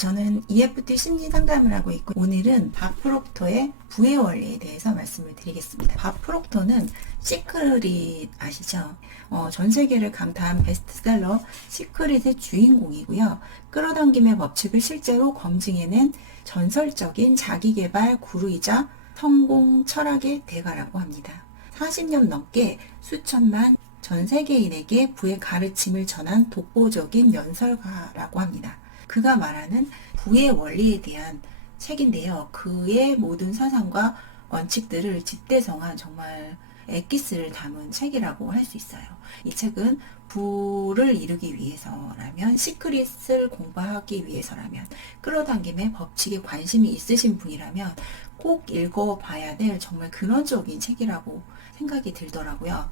저는 EFT 심리 상담을 하고 있고 오늘은 밥 프록터의 부의 원리에 대해서 말씀을 드리겠습니다. 밥 프록터는 시크릿 아시죠? 전 세계를 강타한 베스트셀러 시크릿의 주인공이고요. 끌어당김의 법칙을 실제로 검증해낸 전설적인 자기계발 구루이자 성공 철학의 대가라고 합니다. 40년 넘게 수천만 전 세계인에게 부의 가르침을 전한 독보적인 연설가라고 합니다. 그가 말하는 부의 원리에 대한 책인데요. 그의 모든 사상과 원칙들을 집대성한 정말 엑기스를 담은 책이라고 할 수 있어요. 이 책은 부를 이루기 위해서라면, 시크릿을 공부하기 위해서라면, 끌어당김의 법칙에 관심이 있으신 분이라면 꼭 읽어봐야 될 정말 근원적인 책이라고 생각이 들더라고요.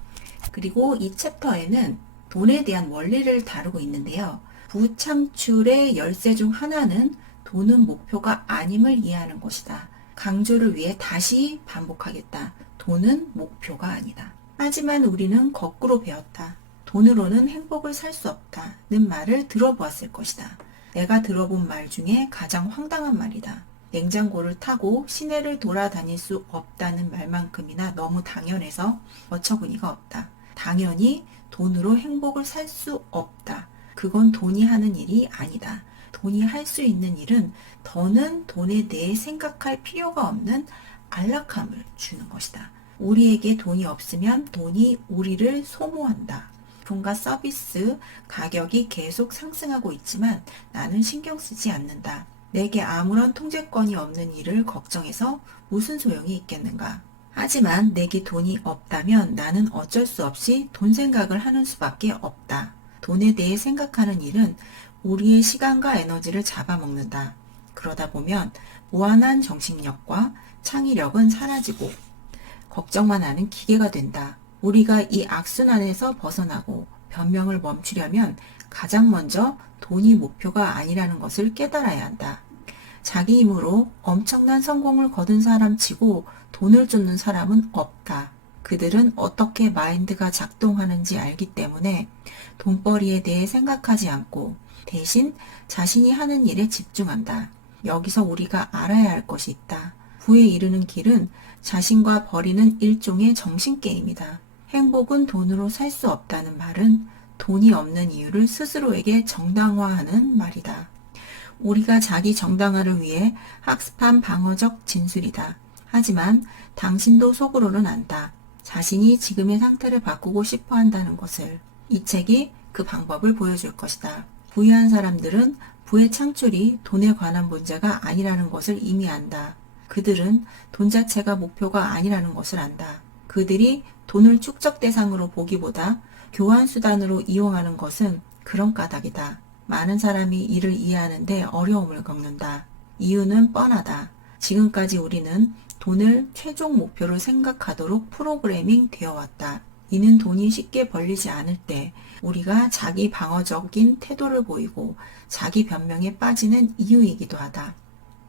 그리고 이 챕터에는 돈에 대한 원리를 다루고 있는데요. 부창출의 열쇠 중 하나는 돈은 목표가 아님을 이해하는 것이다. 강조를 위해 다시 반복하겠다. 돈은 목표가 아니다. 하지만 우리는 거꾸로 배웠다. 돈으로는 행복을 살 수 없다는 말을 들어보았을 것이다. 내가 들어본 말 중에 가장 황당한 말이다. 냉장고를 타고 시내를 돌아다닐 수 없다는 말만큼이나 너무 당연해서 어처구니가 없다. 당연히 돈으로 행복을 살 수 없다. 그건 돈이 하는 일이 아니다. 돈이 할 수 있는 일은 더는 돈에 대해 생각할 필요가 없는 안락함을 주는 것이다. 우리에게 돈이 없으면 돈이 우리를 소모한다. 품과 서비스 가격이 계속 상승하고 있지만 나는 신경 쓰지 않는다. 내게 아무런 통제권이 없는 일을 걱정해서 무슨 소용이 있겠는가? 하지만 내게 돈이 없다면 나는 어쩔 수 없이 돈 생각을 하는 수밖에 없다. 돈에 대해 생각하는 일은 우리의 시간과 에너지를 잡아먹는다. 그러다 보면 무한한 정신력과 창의력은 사라지고 걱정만 하는 기계가 된다. 우리가 이 악순환에서 벗어나고 변명을 멈추려면 가장 먼저 돈이 목표가 아니라는 것을 깨달아야 한다. 자기 힘으로 엄청난 성공을 거둔 사람치고 돈을 쫓는 사람은 없다. 그들은 어떻게 마인드가 작동하는지 알기 때문에 돈벌이에 대해 생각하지 않고 대신 자신이 하는 일에 집중한다. 여기서 우리가 알아야 할 것이 있다. 부에 이르는 길은 자신과 벌이는 일종의 정신게임이다. 행복은 돈으로 살 수 없다는 말은 돈이 없는 이유를 스스로에게 정당화하는 말이다. 우리가 자기 정당화를 위해 학습한 방어적 진술이다. 하지만 당신도 속으로는 안다. 자신이 지금의 상태를 바꾸고 싶어 한다는 것을. 이 책이 그 방법을 보여줄 것이다. 부유한 사람들은 부의 창출이 돈에 관한 문제가 아니라는 것을 이미 안다. 그들은 돈 자체가 목표가 아니라는 것을 안다. 그들이 돈을 축적 대상으로 보기보다 교환수단으로 이용하는 것은 그런 까닭이다. 많은 사람이 이를 이해하는데 어려움을 겪는다. 이유는 뻔하다. 지금까지 우리는 돈을 최종 목표로 생각하도록 프로그래밍 되어 왔다. 이는 돈이 쉽게 벌리지 않을 때 우리가 자기 방어적인 태도를 보이고 자기 변명에 빠지는 이유이기도 하다.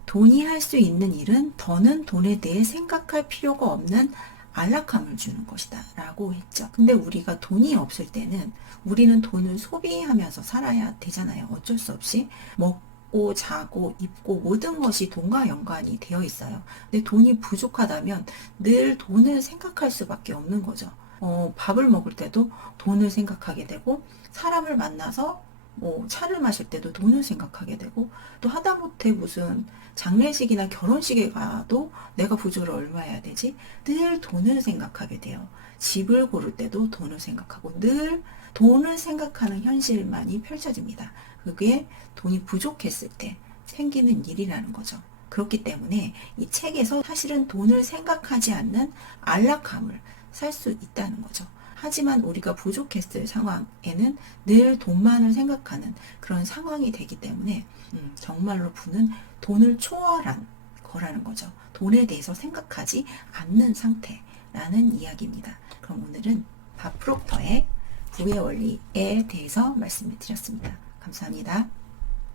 돈이 할 수 있는 일은 더는 돈에 대해 생각할 필요가 없는 안락함을 주는 것이다 라고 했죠. 근데 우리가 돈이 없을 때는 우리는 돈을 소비하면서 살아야 되잖아요. 어쩔 수 없이 먹고 자고 입고 모든 것이 돈과 연관이 되어 있어요. 근데 돈이 부족하다면 늘 돈을 생각할 수밖에 없는 거죠. 밥을 먹을 때도 돈을 생각하게 되고 사람을 만나서 차를 마실 때도 돈을 생각하게 되고 또 하다못해 무슨 장례식이나 결혼식에 가도 내가 부조를 얼마 해야 되지? 늘 돈을 생각하게 돼요. 집을 고를 때도 돈을 생각하고 늘 돈을 생각하는 현실만이 펼쳐집니다. 그게 돈이 부족했을 때 생기는 일이라는 거죠. 그렇기 때문에 이 책에서 사실은 돈을 생각하지 않는 안락함을 살 수 있다는 거죠. 하지만 우리가 부족했을 상황에는 늘 돈만을 생각하는 그런 상황이 되기 때문에 정말로 부는 돈을 초월한 거라는 거죠. 돈에 대해서 생각하지 않는 상태라는 이야기입니다. 그럼 오늘은 밥 프록터의 부의 원리에 대해서 말씀을 드렸습니다. 감사합니다.